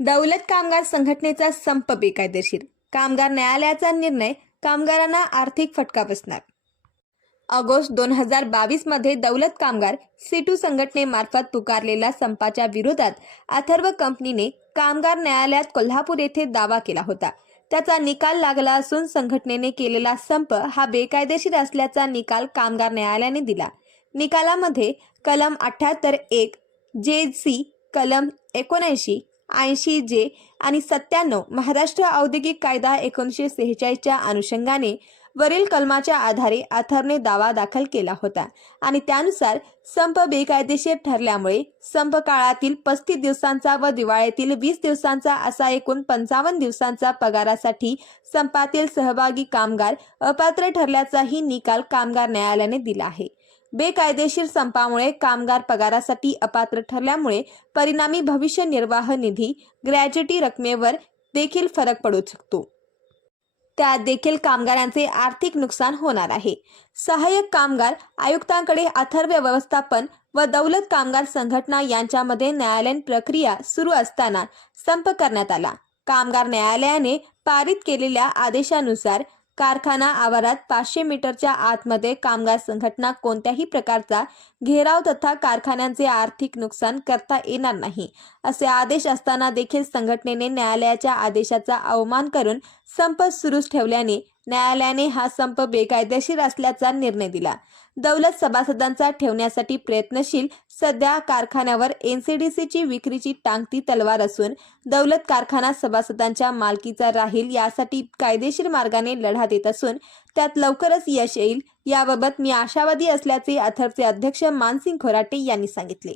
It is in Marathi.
दौलत कामगार संघटनेचा संप बेकायदेशीर. कामगार न्यायालयाचा निर्णय कामगारांना आर्थिक फटका बसणार. ऑगस्ट दोन हजार बावीसमध्ये दौलत कामगार सिटू संघटनेमार्फत पुकारलेल्या संपाच्या विरोधात अथर्व कंपनीने कामगार न्यायालयात कोल्हापूर येथे दावा केला होता. त्याचा निकाल लागला असून संघटनेने केलेला संप हा बेकायदेशीर असल्याचा निकाल कामगार न्यायालयाने दिला. निकालामध्ये कलम अठ्याहत्तर एक जे सी कलम एकोणऐंशी ऐंशी जे आणि सत्त्याण्णव महाराष्ट्र औद्योगिक कायदा एकोणीसशे सेहेचाळीसच्या अनुषंगाने वरील कलमाच्या आधारे अथरने दावा दाखल केला होता. आणि त्यानुसार संप बेकायदेशीर ठरल्यामुळे संप काळातील पस्तीस दिवसांचा व दिवाळीतील वीस दिवसांचा असा एकूण पंचावन्न दिवसांचा पगारासाठी संपातील सहभागी कामगार अपात्र ठरल्याचाही निकाल कामगार न्यायालयाने दिला आहे. बेकायदेशीर संपामुळे कामगार पगारासाठी अपात्र ठरल्यामुळे परिणामी भविष्य निर्वाह निधी ग्रॅज्युटी रकमेवर देखील फरक पडू शकतो. त्यात देखील कामगारांचे आर्थिक नुकसान होणार आहे. सहाय्यक कामगार आयुक्तांकडे अथर्व व्यवस्थापन व दौलत कामगार संघटना यांच्यामध्ये न्यायालयीन प्रक्रिया सुरू असताना संप करण्यात आला. कामगार न्यायालयाने पारित केलेल्या आदेशानुसार कारखाना आवारात पाचशे मीटरच्या आतमध्ये कामगार संघटना कोणत्याही प्रकारचा घेराव तथा कारखान्यांचे आर्थिक नुकसान करता येणार नाही असे आदेश असताना देखील संघटनेने न्यायालयाच्या आदेशाचा अवमान करून संप सुरूच ठेवल्याने न्यायालयाने हा संप बेकायदेशीर असल्याचा निर्णय दिला. दौलत सभासदांचा ठेवण्यासाठी प्रयत्नशील सध्या कारखान्यावर एनसीडीसीची विक्रीची टांगती तलवार असून दौलत कारखाना सभासदांच्या मालकीचा राहील यासाठी कायदेशीर मार्गाने लढा देत असून त्यात लवकरच यश येईल याबाबत मी आशावादी असल्याचे अथरचे अध्यक्ष मानसिंग खोराटे यांनी सांगितले.